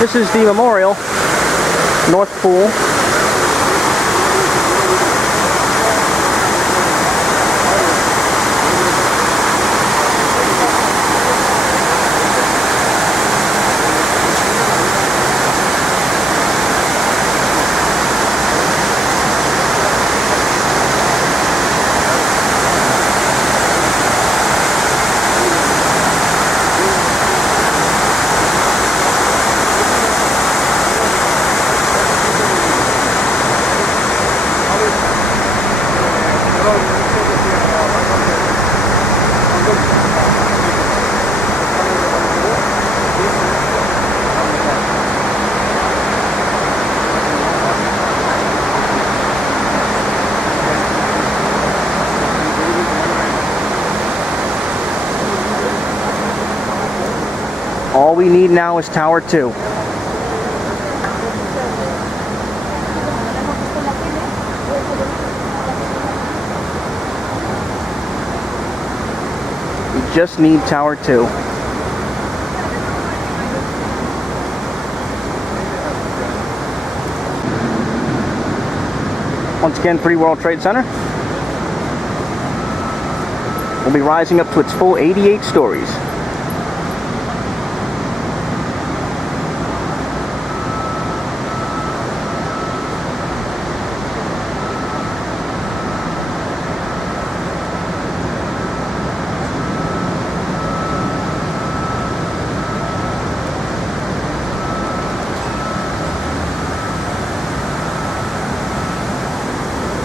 This is the memorial, North Pool. All we need now is Tower 2. We just need Tower 2. Once again, 3 World Trade Center will be rising up to its full 88 stories.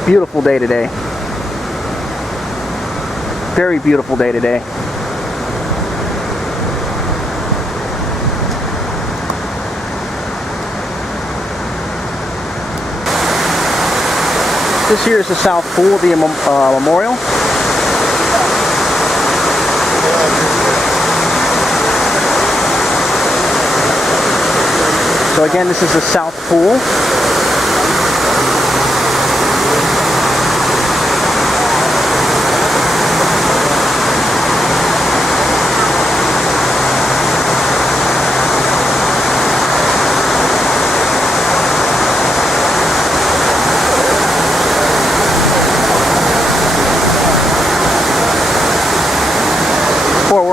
Beautiful day today. Very beautiful day today. This here is the south pool of the memorial. So again, this is the south pool.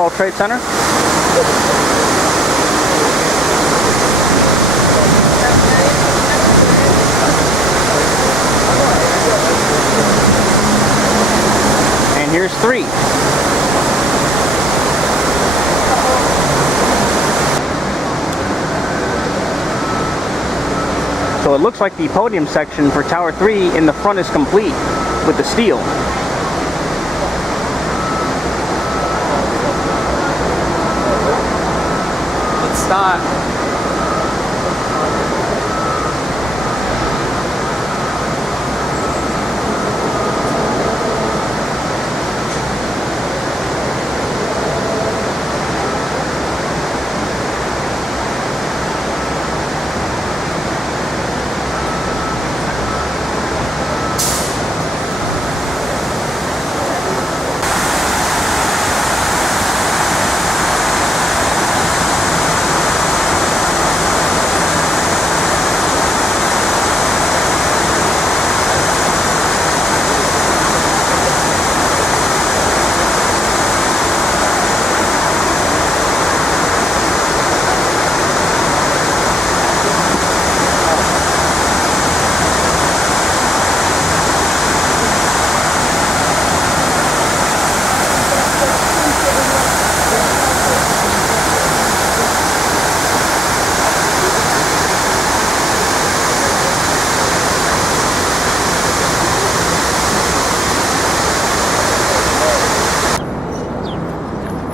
World Trade Center. And here's 3. So it looks like the podium section for Tower 3 in the front is complete with the steel. Start.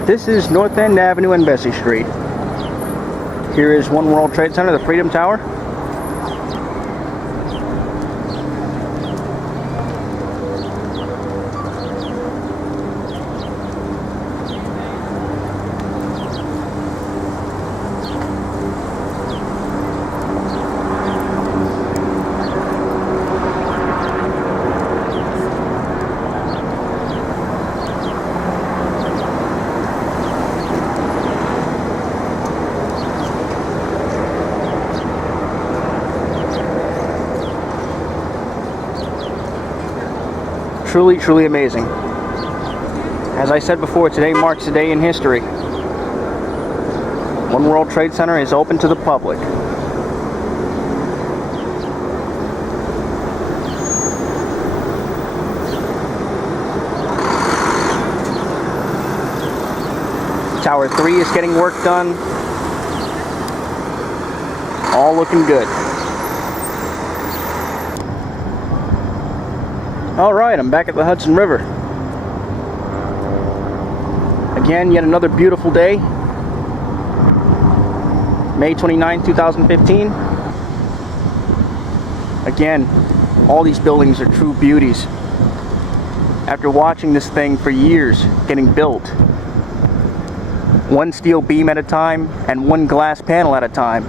This is North End Avenue and Bessie Street. Here is One World Trade Center, the Freedom Tower. Truly, truly amazing. As I said before, today marks a day in history. One World Trade Center is open to the public. Tower 3 is getting work done. All looking good. Alright, I'm back at the Hudson River. Again, yet another beautiful day. May 29, 2015. Again, all these buildings are true beauties. After watching this thing for years getting built, one steel beam at a time and one glass panel at a time,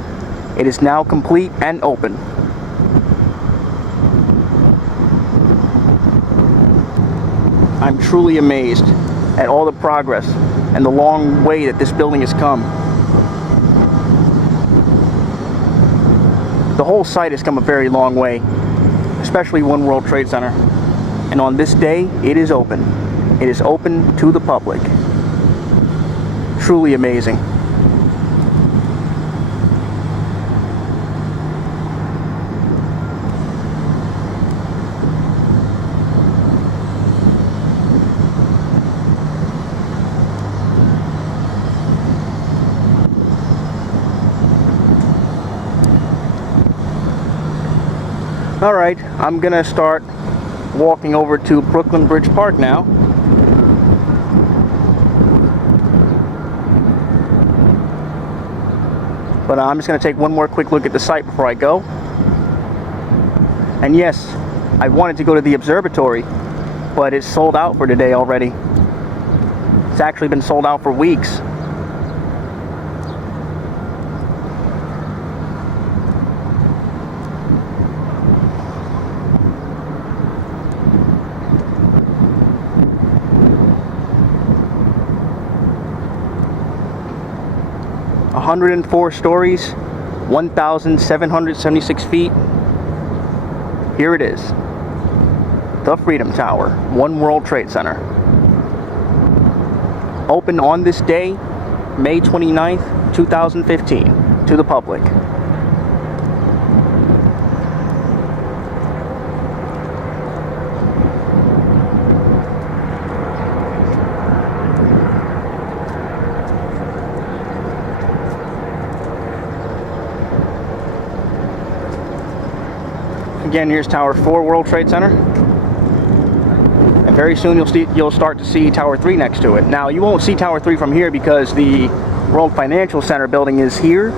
it is now complete and open. I'm truly amazed at all the progress and the long way that this building has come. The whole site has come a very long way, especially One World Trade Center. And on this day, it is open. It is open to the public. Truly amazing. Alright, I'm gonna start walking over to Brooklyn Bridge Park now. But I'm just gonna take one more quick look at the site before I go. And yes, I wanted to go to the observatory, but it's sold out for today already. It's actually been sold out for weeks. – 104 stories, 1,776 feet. Here it is, the Freedom Tower, One World Trade Center. Open on this day, May 29th, 2015, to the public. Again, here's Tower 4, World Trade Center. And very soon you'll start to see Tower 3 next to it. Now, you won't see Tower 3 from here because the World Financial Center building is here.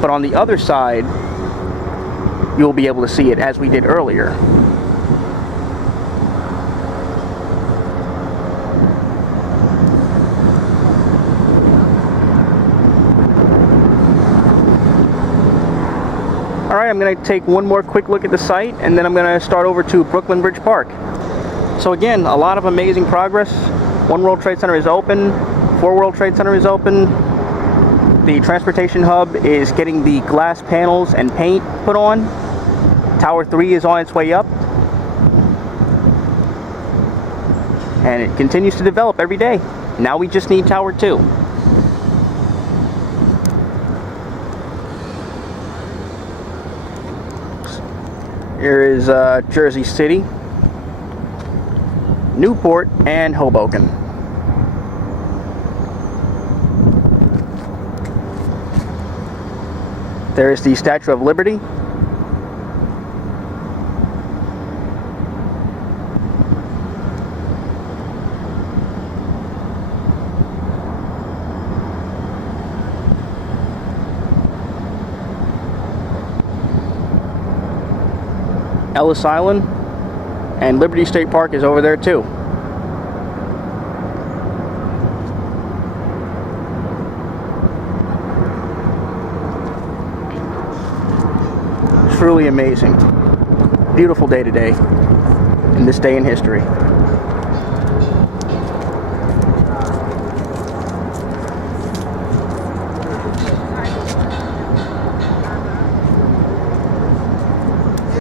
But on the other side, you'll be able to see it as we did earlier. Alright, I'm going to take one more quick look at the site, and then I'm going to start over to Brooklyn Bridge Park. So again, a lot of amazing progress. One World Trade Center is open. 4 World Trade Center is open. The transportation hub is getting the glass panels and paint put on. Tower 3 is on its way up. And it continues to develop every day. Now we just need Tower 2. Here is Jersey City, Newport, and Hoboken. There's the Statue of Liberty. Ellis Island, and Liberty State Park is over there too. Truly amazing. Beautiful day today, in this day in history.